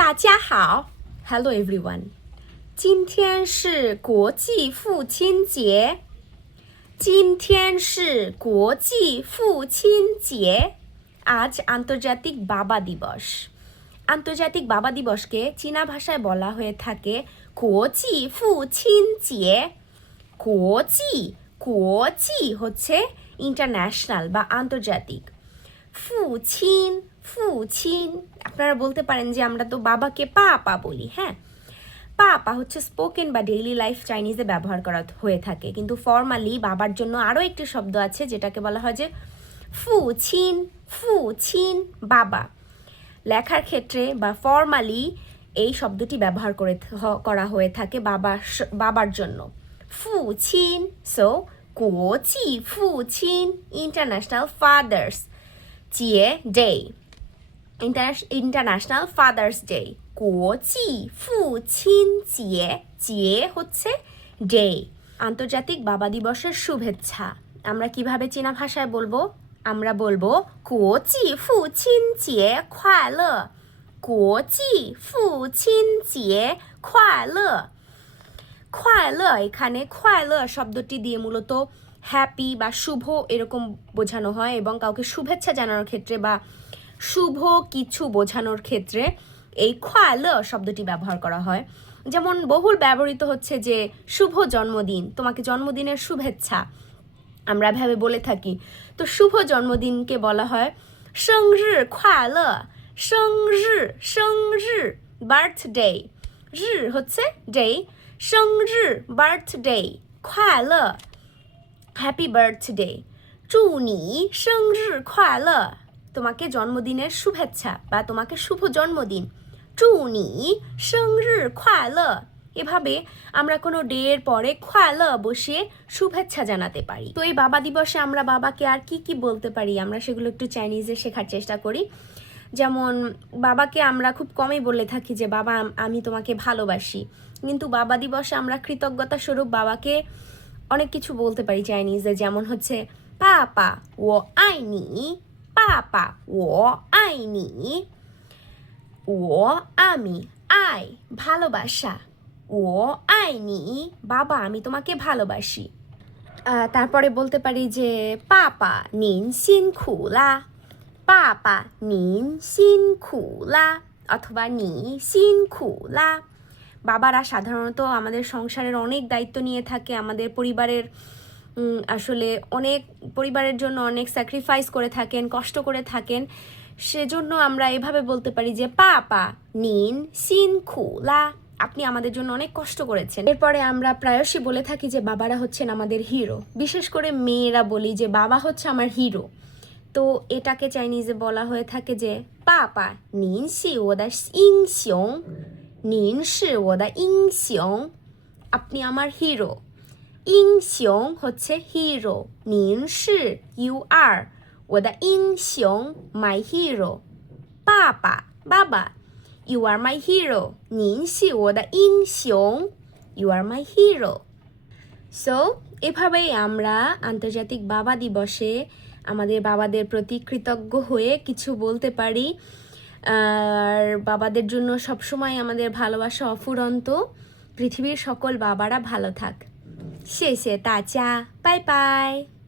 大家好 Hello everyone 今天是国际父亲节今天是国际父亲节আজ আন্তর্জাতিক বাবা দিবস আন্তর্জাতিক বাবা দিবসকে চীনা ভাষায় বলা হয়ে থাকে 国际父亲节国际হচ্ছে ইন্টারন্যাশনাল বা আন্তর্জাতিক ফুচিন আপনারা বলতে পারেন যে আমরা তো বাবাকে পাপা বলি হ্যাঁ পাপা হচ্ছে স্পোকেন বা ডেইলি লাইফ চাইনিজে ব্যবহার করা হয়ে থাকে কিন্তু ফর্মালি বাবার জন্য আরও একটি শব্দ আছে যেটাকে বলা হয় যে ফুচিন বাবা লেখার ক্ষেত্রে বা ফর্মালি এই শব্দটি ব্যবহার করা হয়ে থাকে বাবার জন্য ফুচিন so 国际父亲 International Fathers 节 Day International Fathers Day 国际父亲节节হচ্ছে Day আন্তর্জাতিক বাবা দিবসের শুভেচ্ছা আমরা কিভাবে চীনা ভাষায় বলবো আমরা বলবো 国际父亲节快乐国际父亲节快乐快乐এখানে 快乐শব্দটি দিয়ে মূলত হ্যাপি বা শুভ এরকম বোঝানো হয় এবং কাউকে শুভেচ্ছা জানানোর ক্ষেত্রে বা শুভ কিছু বোঝানোর ক্ষেত্রে এই 快乐শব্দটি ব্যবহার করা হয় যেমন বহুল ব্যবহৃত হচ্ছে যে শুভ জন্মদিন তোমাকে জন্মদিনের শুভেচ্ছা আমরা ভাবে বলে থাকি তো শুভ জন্মদিনকে বলা হয় 生日快乐生日 বার্থডে হচ্ছে ডে 生日 birthday 快乐 happy birthday 祝你生日快乐তোমাকে জন্মদিনের শুভেচ্ছা বা তোমাকে শুভ জন্মদিন 祝你生日快乐এভাবে আমরা কোনো ডে এর পরে 快乐বসিয়ে শুভেচ্ছা জানাতে পারি তো এই বাবা দিবসে আমরা বাবাকে আর কি বলতে পারি আমরা সেগুলো একটু চাইনিজে শেখার চেষ্টা করি যেমন বাবাকে আমরা খুব কমই বলে থাকি যে বাবা আমি তোমাকে ভালোবাসি কিন্তু বাবা দিবসে আমরা কৃতজ্ঞতা স্বরূপ বাবাকে অনেক কিছু বলতে পারি চাইনিজে যেমন হচ্ছে পাপা ও আইনি পাপা ও আইনি ও আমি আই ভালোবাসা ও আইনি বাবা আমি তোমাকে ভালোবাসি তারপরে বলতে পারি যে পাপা নিন সিনখুলা পাপা নিন সিনখুলা অথবা নি সিনখুলা বাবারা সাধারণত আমাদের সংসারের অনেক দায়িত্ব নিয়ে থাকে আমাদের পরিবারের আসলে অনেক পরিবারের জন্য অনেক স্যাক্রিফাইস করে থাকেন কষ্ট করে থাকেন সেজন্য আমরা এভাবে বলতে পারি যে পাপা নিন সিনখুলা আপনি আমাদের জন্য অনেক কষ্ট করেছেন এরপরে আমরা প্রায়শই বলে থাকি যে বাবারা হচ্ছেন আমাদের হিরো বিশেষ করে মেয়েরা বলি যে বাবা হচ্ছে আমার হিরো তো এটাকে চাইনিজে বলা হয়ে থাকে যে পাপা নিন সি ওদা ইংশিং নিন সি ওদা ইংশিং আপনি আমার হিরো ইংশিং হচ্ছে হিরো নিন সি ইউ আর ওদা ইংশিং মাই হিরো পাপা বাবা You are my hero 您是我的英雄 You are my hero So এভাবেই আমরা আন্তর্জাতিক বাবা দিবসে আমাদের বাবাদের প্রতি কৃতজ্ঞ হয়ে কিছু বলতে পারি আর বাবাদের জন্য সবসময় আমাদের ভালোবাসা অফুরন্ত পৃথিবীর সকল বাবারা ভালো থাক 谢谢大家拜拜